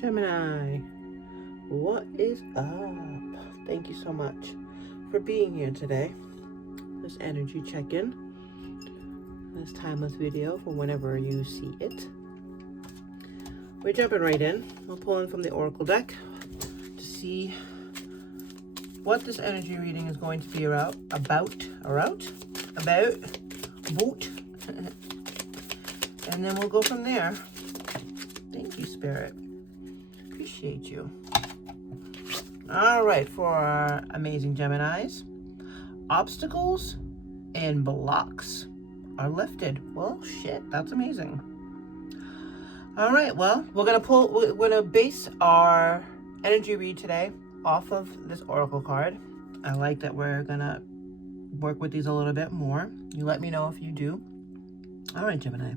Gemini, what is up? Thank you so much for being here today. This energy check-in, this timeless video for whenever you see it. We're jumping right in. We're pulling from the Oracle deck to see what this energy reading is going to be about. And then we'll go from there. Thank you, Spirit. Appreciate you. All right, for our amazing Geminis, obstacles and blocks are lifted. Well, shit, that's amazing. All right, well, we're gonna base our energy read today off of this Oracle card. I like that we're gonna work with these a little bit more. You let me know if you do. All right, Gemini.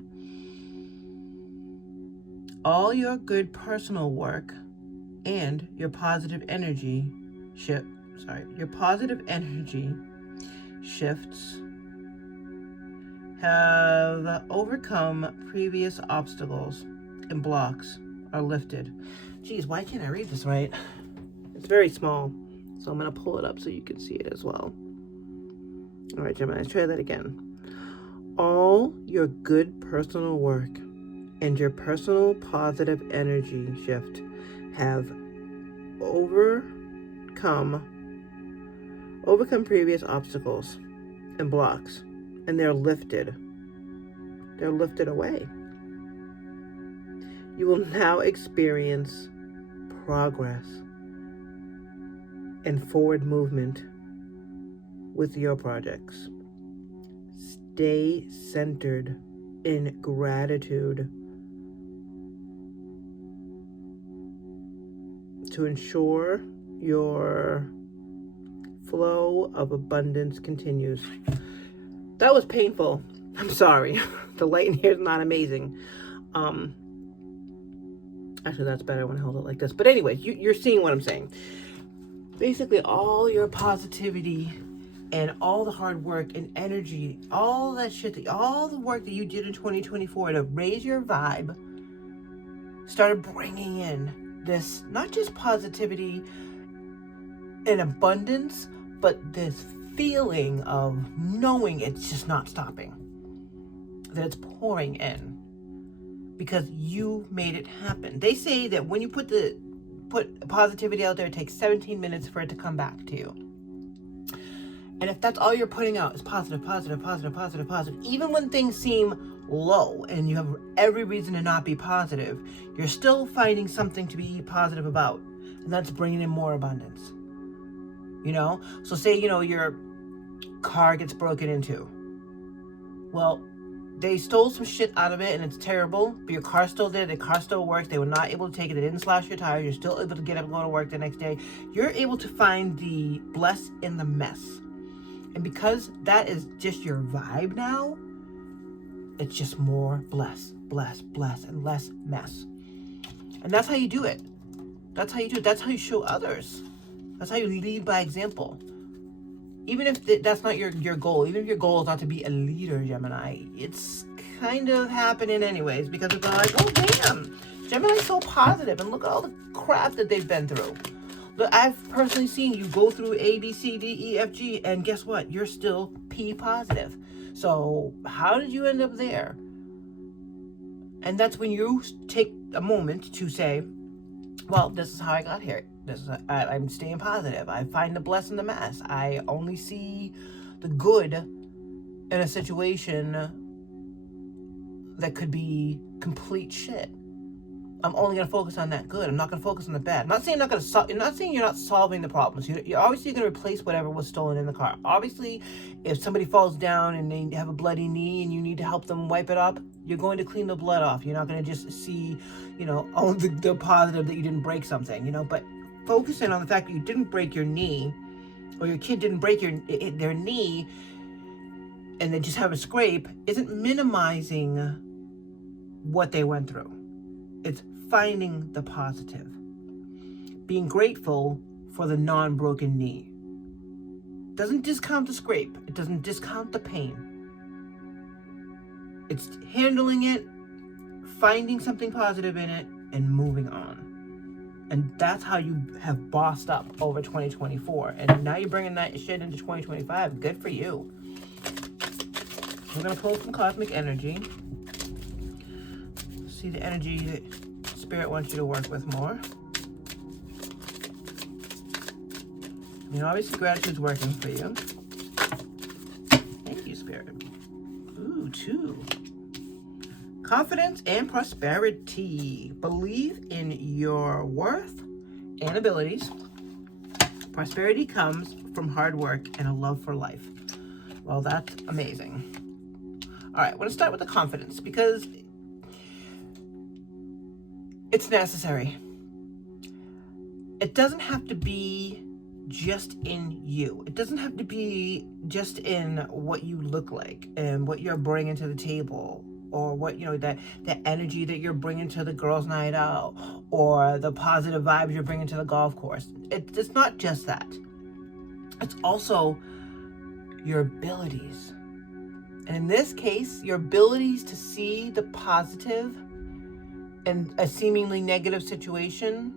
All your good personal work and your positive energy shifts have overcome previous obstacles and blocks are lifted. Geez, why can't I read this right? It's very small, so I'm gonna pull it up so you can see it as well. All right, Gemini, let's try that again. All your good personal work and your personal positive energy shift have overcome previous obstacles and blocks, and they're lifted away. You will now experience progress and forward movement with your projects. Stay centered in gratitude to ensure your flow of abundance continues. That was painful. I'm sorry. The light in here is not amazing. Actually, that's better when I hold it like this. But anyways, you're seeing what I'm saying. Basically, all your positivity and all the hard work and energy, all that shit, all the work that you did in 2024 to raise your vibe, started bringing in this, not just positivity and abundance, but this feeling of knowing it's just not stopping, that it's pouring in because you made it happen. They say that when you put positivity out there, it takes 17 minutes for it to come back to you. And if that's all you're putting out is positive, even when things seem low and you have every reason to not be positive, you're still finding something to be positive about, and that's bringing in more abundance. So say your car gets broken into. Well, they stole some shit out of it and it's terrible, but your car still did. The car still works. They were not able to take it. They didn't slash your tires. You're still able to get up and go to work the next day. You're able to find the bless in the mess. And because that is just your vibe now, it's just more bless, and less mess. And that's how you do it. That's how you do it. That's how you show others. That's how you lead by example. Even if that's not your goal, even if your goal is not to be a leader, Gemini, it's kind of happening anyways, because it's like, oh damn, Gemini's so positive, and look at all the crap that they've been through. Look, I've personally seen you go through A, B, C, D, E, F, G, and guess what? You're still P positive. So how did you end up there? And that's when you take a moment to say, well, this is how I got here. I'm staying positive. I find the blessing in the mess. I only see the good in a situation that could be complete shit. I'm only going to focus on that good. I'm not going to focus on the bad. I'm not saying you're not solving the problems. You're obviously going to replace whatever was stolen in the car. Obviously, if somebody falls down and they have a bloody knee and you need to help them wipe it up, you're going to clean the blood off. You're not going to just see, the positive that you didn't break something, but focusing on the fact that you didn't break your knee, or your kid didn't break their knee and they just have a scrape, isn't minimizing what they went through. It's finding the positive. Being grateful for the non-broken knee. Doesn't discount the scrape. It doesn't discount the pain. It's handling it, finding something positive in it, and moving on. And that's how you have bossed up over 2024. And now you're bringing that shit into 2025. Good for you. We're going to pull some cosmic energy. See the energy that Spirit wants you to work with more. You know, obviously gratitude's working for you. Thank you, Spirit. Ooh, 2. Confidence and prosperity. Believe in your worth and abilities. Prosperity comes from hard work and a love for life. Well, that's amazing. All right, I want to start with the confidence because it's necessary. It doesn't have to be just in you. It doesn't have to be just in what you look like and what you're bringing to the table, or what, you know, that energy that you're bringing to the girls' night out, or the positive vibes you're bringing to the golf course. It's not just that. It's also your abilities. And in this case, your abilities to see the positive in a seemingly negative situation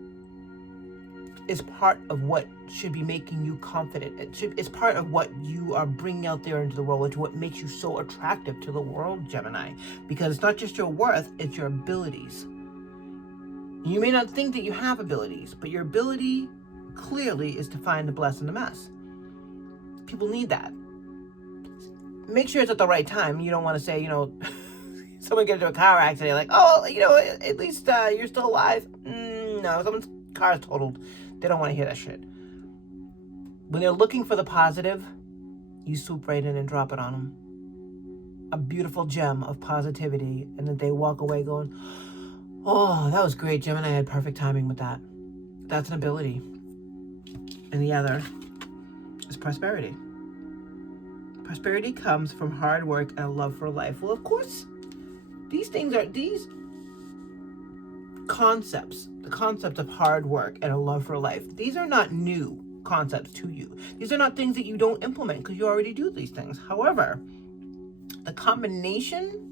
is part of what should be making you confident. It's part of what you are bringing out there into the world. It's what makes you so attractive to the world, Gemini. Because it's not just your worth, it's your abilities. You may not think that you have abilities, but your ability clearly is to find the blessed in the mess. People need that. Make sure it's at the right time. You don't want to say, you know, someone get into a car accident, like, oh, you know, at least you're still alive. No, someone's car is totaled. They don't want to hear that shit. When they're looking for the positive, you swoop right in and drop it on them. A beautiful gem of positivity, and then they walk away going, oh, that was great, Gemini. I had perfect timing with that. That's an ability. And the other is prosperity. Prosperity comes from hard work and a love for life. Well, of course, these concepts, the concept of hard work and a love for life, these are not new concepts to you. These are not things that you don't implement because you already do these things. However, the combination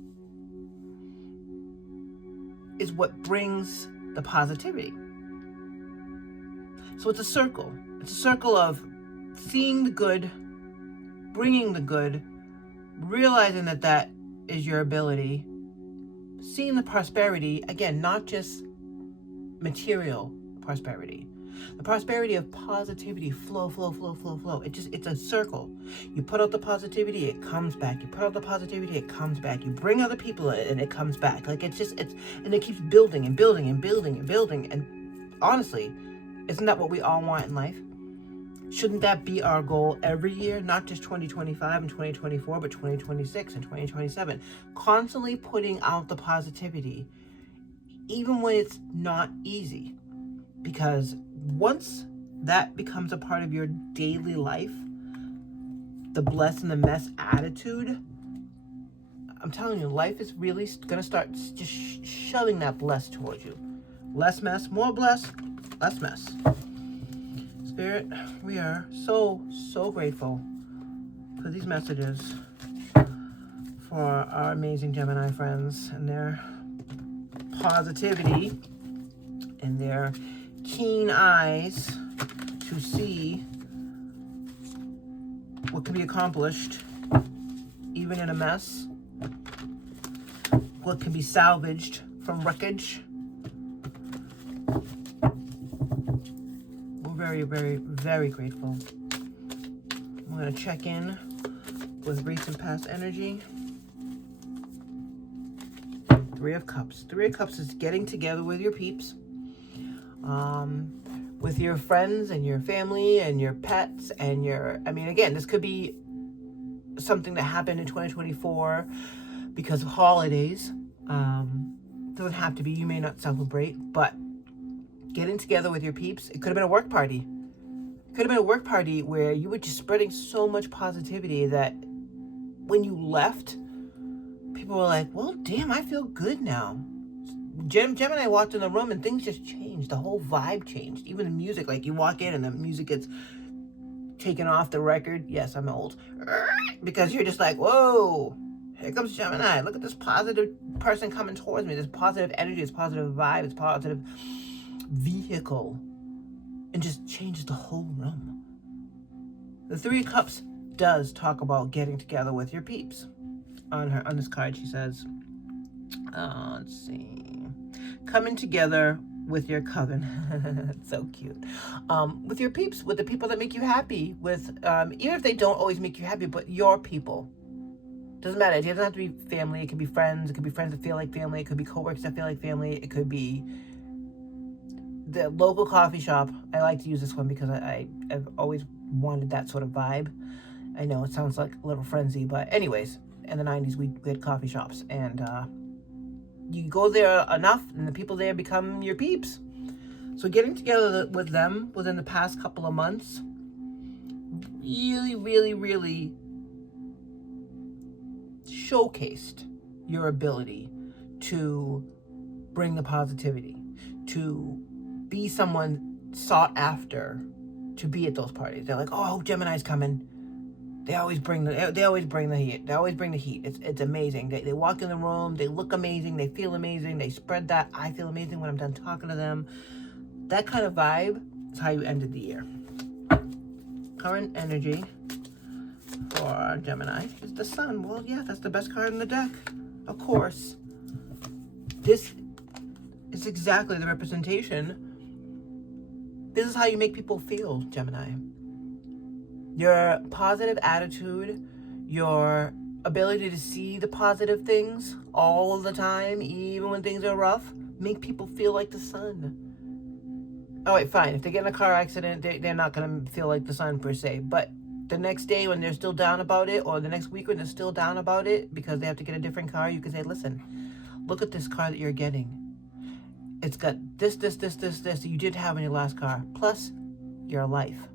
is what brings the positivity. So it's a circle. It's a circle of seeing the good, bringing the good, realizing that that is your ability, seeing the prosperity, again, not just material prosperity. The prosperity of positivity, flow. It's a circle. You put out the positivity, it comes back. You put out the positivity, it comes back. You bring other people in, and it comes back. Like and it keeps building and building and building and building. And honestly, isn't that what we all want in life? Shouldn't that be our goal every year? Not just 2025 and 2024, but 2026 and 2027. Constantly putting out the positivity, even when it's not easy. Because once that becomes a part of your daily life, the bless and the mess attitude, I'm telling you, life is really going to start just shoving that bless towards you. Less mess, more bless, less mess. Spirit, we are so grateful for these messages for our amazing Gemini friends and their positivity and their keen eyes to see what can be accomplished even in a mess, what can be salvaged from wreckage. We're very grateful. I'm going to check in with recent past energy. 3 of Cups. 3 of Cups is getting together with your peeps, with your friends and your family and your pets and again, this could be something that happened in 2024 because of holidays. Doesn't have to be. You may not celebrate, but getting together with your peeps. It could have been a work party. It could have been a work party where you were just spreading so much positivity that when you left, people were like, well, damn, I feel good now. Gemini walked in the room and things just changed. The whole vibe changed. Even the music, like you walk in and the music gets taken off the record. Yes, I'm old. Because you're just like, whoa, here comes Gemini. Look at this positive person coming towards me. This positive energy, this positive vibe, this positive vehicle and just changes the whole room. The Three of Cups does talk about getting together with your peeps. On this card, she says, let's see, coming together with your coven. So cute. With your peeps, with the people that make you happy, with even if they don't always make you happy, but your people. Doesn't matter. It doesn't have to be family. It could be friends. It could be friends that feel like family. It could be coworkers that feel like family. It could be the local coffee shop. I like to use this one because I've always wanted that sort of vibe. I know it sounds like a little frenzy, but anyways, in the 90s we had coffee shops, and you go there enough and the people there become your peeps. So getting together with them within the past couple of months really showcased your ability to bring the positivity, to be someone sought after, to be at those parties. They're like, oh, Gemini's coming. They always bring the heat. They always bring the heat. It's amazing. They walk in the room, they look amazing, they feel amazing, they spread that I feel amazing when I'm done talking to them. That kind of vibe is how you ended the year. Current energy for Gemini is the Sun. Well, yeah, that's the best card in the deck. Of course. This is exactly the representation. This is how you make people feel, Gemini. Your positive attitude, your ability to see the positive things all the time, even when things are rough, make people feel like the sun. All right, fine. If they get in a car accident, they're not going to feel like the sun per se. But the next day when they're still down about it, or the next week when they're still down about it because they have to get a different car, you can say, listen, look at this car that you're getting. It's got this that you didn't have in your last car. Plus, your life.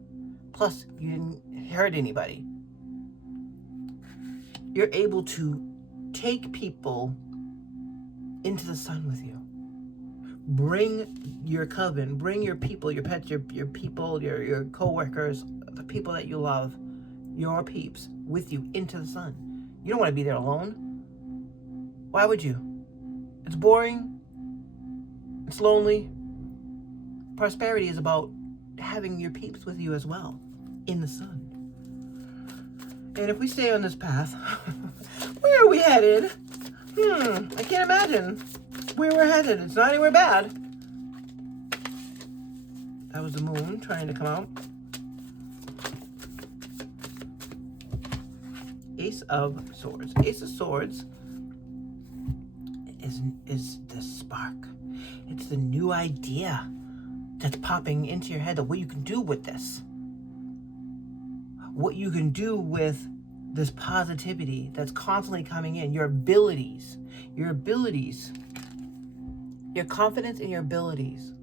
Plus, you didn't hurt anybody. You're able to take people into the sun with you. Bring your coven, bring your people, your pets, your people, your co-workers, the people that you love, your peeps, with you into the sun. You don't want to be there alone. Why would you? It's boring. It's lonely. Prosperity is about having your peeps with you as well, in the sun. And if we stay on this path, where are we headed? I can't imagine where we're headed. It's not anywhere bad. That was the moon trying to come out. Ace of Swords. Ace of Swords is the spark. It's the new idea that's popping into your head of what you can do with this. What you can do with this positivity that's constantly coming in. Your abilities, your confidence in your abilities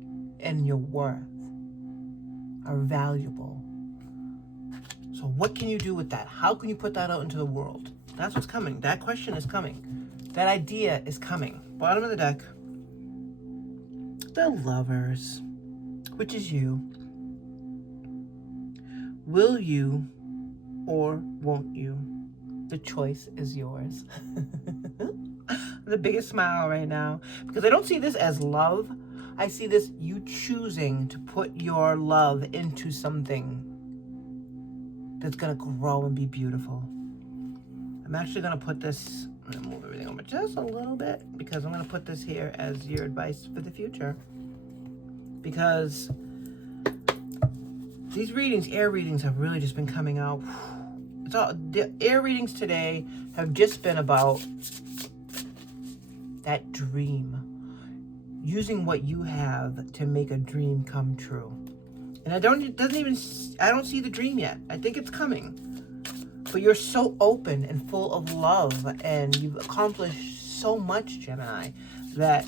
and your worth are valuable. So what can you do with that? How can you put that out into the world? That's what's coming. That question is coming. That idea is coming. Bottom of the deck. The Lovers, which is you. Will you or won't you? The choice is yours. The biggest smile right now, because I don't see this as love. I see this you choosing to put your love into something that's going to grow and be beautiful. I'm actually going to put this, I'm going to move everything over just a little bit, because I'm going to put this here as your advice for the future. Because these readings, air readings, have really just been coming out. It's all, the air readings today have just been about that dream. Using what you have to make a dream come true. And I don't see the dream yet. I think it's coming. But you're so open and full of love, and you've accomplished so much, Gemini, that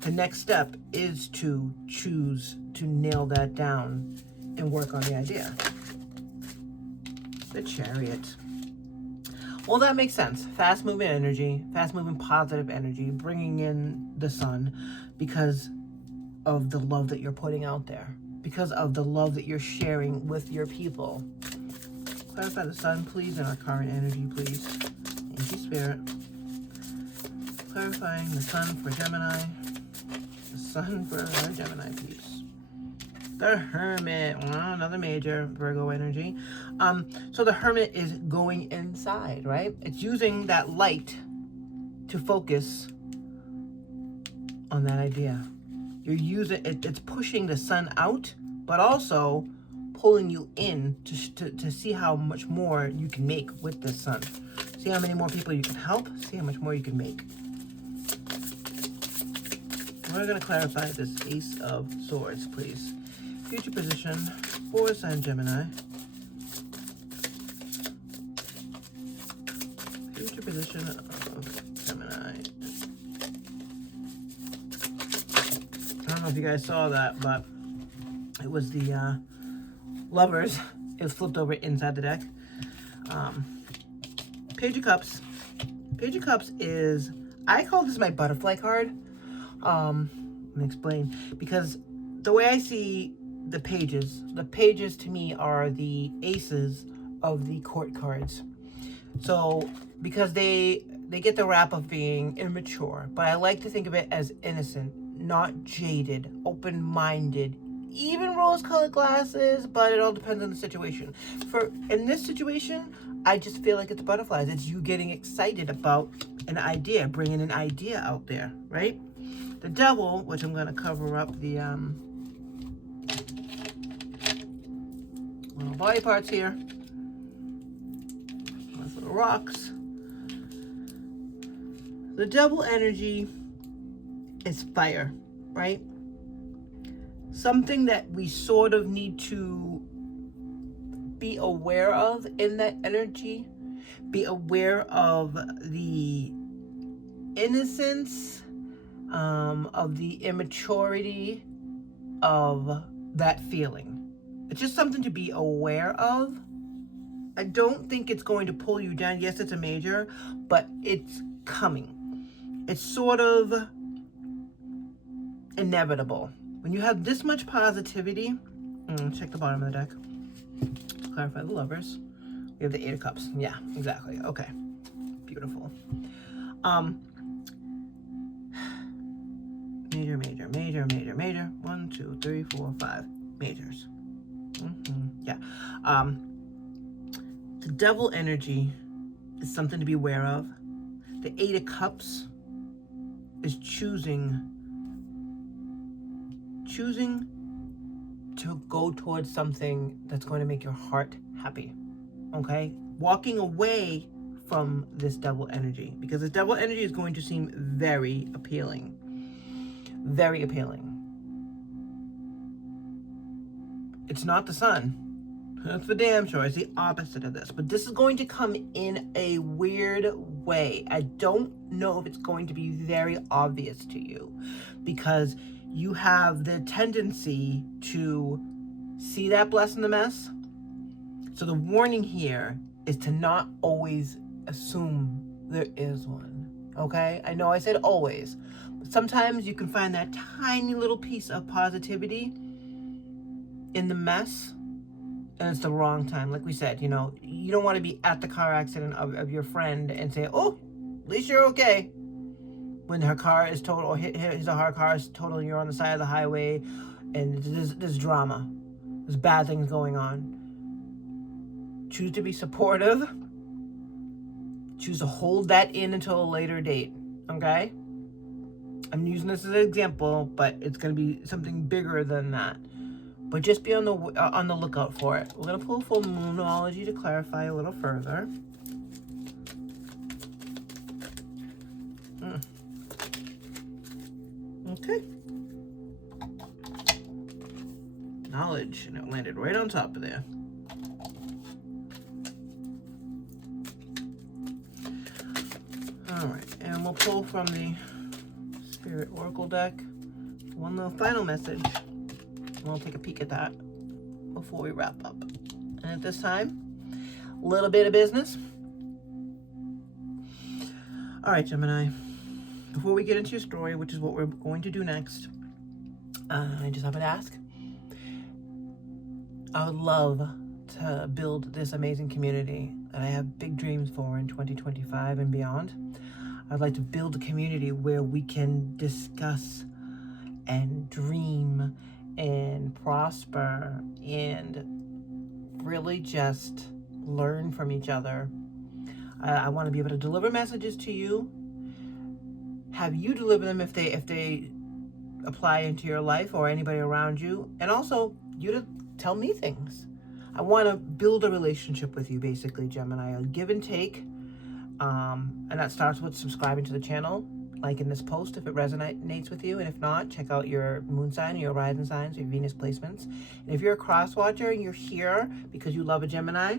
the next step is to choose to nail that down and work on the idea. The Chariot. Well, that makes sense. Fast-moving energy, fast-moving positive energy, bringing in the sun because of the love that you're putting out there, because of the love that you're sharing with your people. Clarify the sun, please, and our current energy, please. Thank you, Spirit. Clarifying the sun for Gemini. The the sun for our Gemini piece? The Hermit. Well, another major Virgo energy. So the Hermit is going inside, right? It's using that light to focus on that idea. You're using it, it's pushing the sun out, but also pulling you in to see how much more you can make with the sun. See how many more people you can help. See how much more you can make. We're going to clarify this Ace of Swords, please. Future position for sign Gemini. Future position of Gemini. I don't know if you guys saw that, but it was the Lovers. It was flipped over inside the deck. Page of Cups. Page of Cups is, I call this my butterfly card. Let me explain. Because the way I see the pages to me are the aces of the court cards. So, because they get the rap of being immature, but I like to think of it as innocent, not jaded, open-minded, even rose-colored glasses, but it all depends on the situation. In this situation, I just feel like it's butterflies. It's you getting excited about an idea, bringing an idea out there, right? The Devil, which I'm going to cover up the little body parts here. Those little rocks. The Devil energy is fire, right? Something that we sort of need to be aware of in that energy. Be aware of the innocence, of the immaturity of that feeling. It's just something to be aware of. I don't think it's going to pull you down. Yes, it's a major, but it's coming. It's sort of inevitable. When you have this much positivity, check the bottom of the deck. Clarify the Lovers. We have the Eight of Cups. Yeah, exactly. Okay. Beautiful. Major, major, major, major, major. 1, 2, 3, 4, 5 majors. Yeah. The Devil energy is something to be aware of. The Eight of Cups is choosing to go towards something that's going to make your heart happy. Okay? Walking away from this Devil energy, because this Devil energy is going to seem very appealing. Very appealing. It's not the Sun. That's for damn sure. It's the opposite of this. But this is going to come in a weird way. I don't know if it's going to be very obvious to you, because you have the tendency to see that bless in the mess. So the warning here is to not always assume there is one. Okay? I know I said always, but sometimes you can find that tiny little piece of positivity in the mess, and it's the wrong time. Like we said, you know, you don't want to be at the car accident of your friend and say, oh, at least you're okay, when her car is total, or his or her car is total, and you're on the side of the highway, and there's drama, there's bad things going on. Choose to be supportive. Choose to hold that in until a later date. Okay? I'm using this as an example, but it's going to be something bigger than that. But just be on the lookout for it. We're going to pull full moonology to clarify a little further. Okay. Knowledge, and it landed right on top of there. All right, and we'll pull from the Spirit Oracle deck one little final message. We'll take a peek at that before we wrap up. And at this time, a little bit of business. All right, Gemini. Before we get into your story, which is what we're going to do next, I just have to ask. I would love to build this amazing community that I have big dreams for in 2025 and beyond. I'd like to build a community where we can discuss and dream and prosper and really just learn from each other. I want to be able to deliver messages to you, have you deliver them if they apply into your life or anybody around you, and also you to tell me things. I want to build a relationship with you, basically, Gemini, a give and take. And that starts with subscribing to the channel, liking this post if it resonates with you, and if not, check out your moon sign, your rising signs, your Venus placements. And if you're a cross watcher and you're here because you love a Gemini,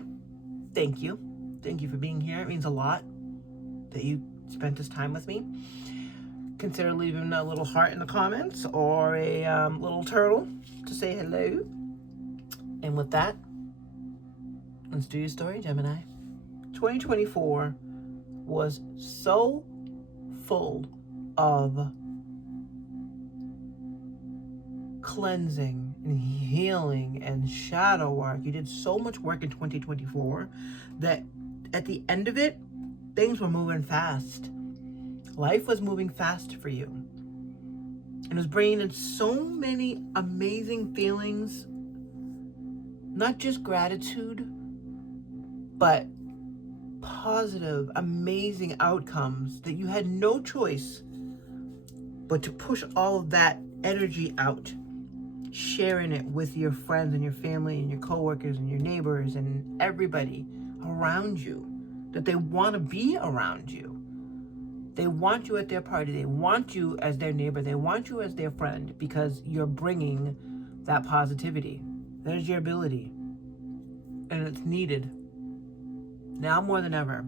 thank you. Thank you for being here. It means a lot that you spent this time with me. Consider leaving a little heart in the comments or a little turtle to say hello. And with that, let's do your story, Gemini. 2024 was so full of cleansing and healing and shadow work. You did so much work in 2024 that at the end of it, things were moving fast. Life was moving fast for you. And it was bringing in so many amazing feelings, not just gratitude, but positive, amazing outcomes that you had no choice but to push all of that energy out, sharing it with your friends and your family and your coworkers and your neighbors and everybody around you, that they want to be around you. They want you at their party. They want you as their neighbor. They want you as their friend because you're bringing that positivity. There's your ability. And it's needed now more than ever.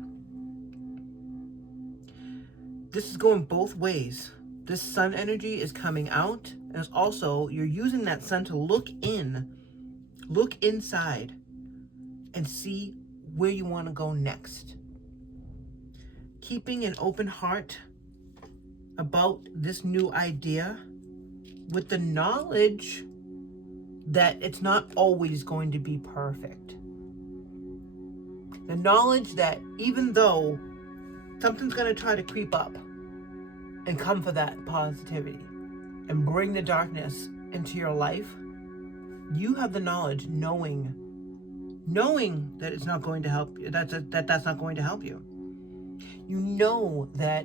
This is going both ways. This sun energy is coming out. And it's also, you're using that sun to look inside and see where you want to go next. Keeping an open heart about this new idea with the knowledge that it's not always going to be perfect. The knowledge that even though something's going to try to creep up and come for that positivity and bring the darkness into your life, you have the knowledge, knowing that it's not going to help you, that's not going to help you. You know that,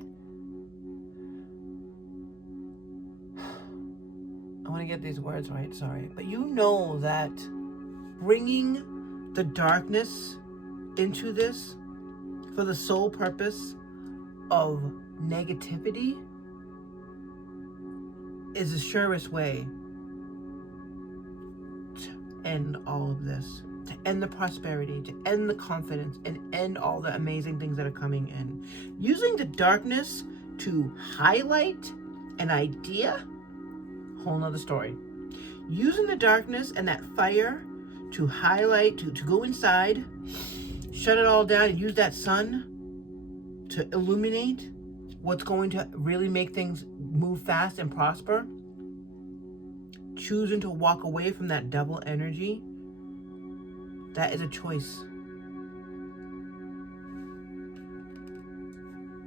I want to get these words right, sorry, but you know that bringing the darkness into this for the sole purpose of negativity is the surest way to end all of this, to end the prosperity, to end the confidence, and end all the amazing things that are coming in. Using the darkness to highlight an idea, whole nother story. Using the darkness and that fire to highlight, to go inside, shut it all down, and use that sun to illuminate what's going to really make things move fast and prosper. Choosing to walk away from that double energy, that is a choice.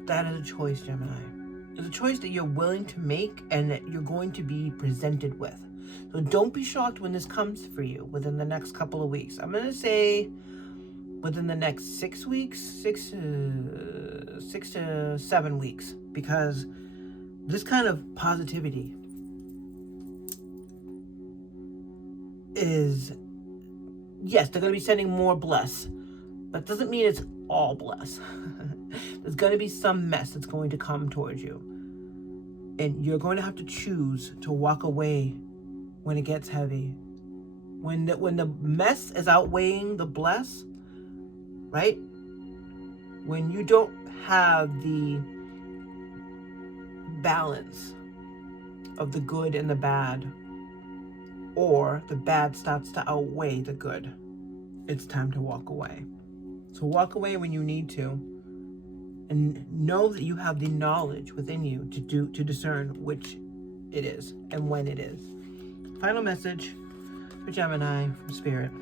That is a choice, Gemini. It's a choice that you're willing to make and that you're going to be presented with. So don't be shocked when this comes for you within the next couple of weeks. I'm going to say within the next 6 weeks, 6 to 7 weeks, because this kind of positivity is, yes, they're going to be sending more bless, but it doesn't mean it's all bless. There's going to be some mess that's going to come towards you. And you're going to have to choose to walk away when it gets heavy. When the mess is outweighing the bless, right? When you don't have the balance of the good and the bad, or the bad starts to outweigh the good, it's time to walk away. So walk away when you need to, and know that you have the knowledge within you to discern which it is and when it is. Final message for Gemini from Spirit.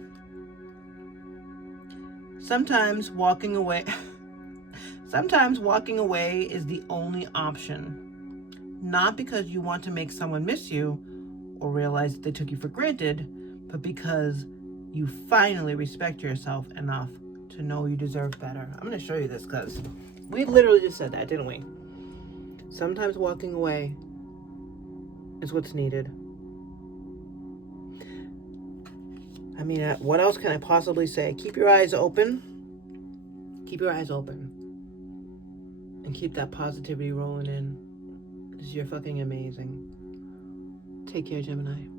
Sometimes walking away is the only option. Not because you want to make someone miss you or realize that they took you for granted, but because you finally respect yourself enough to know you deserve better. I'm going to show you this because we literally just said that, didn't we? Sometimes walking away is what's needed. I mean, what else can I possibly say? Keep your eyes open. Keep your eyes open. And keep that positivity rolling in. Because you're fucking amazing. Take care, Gemini.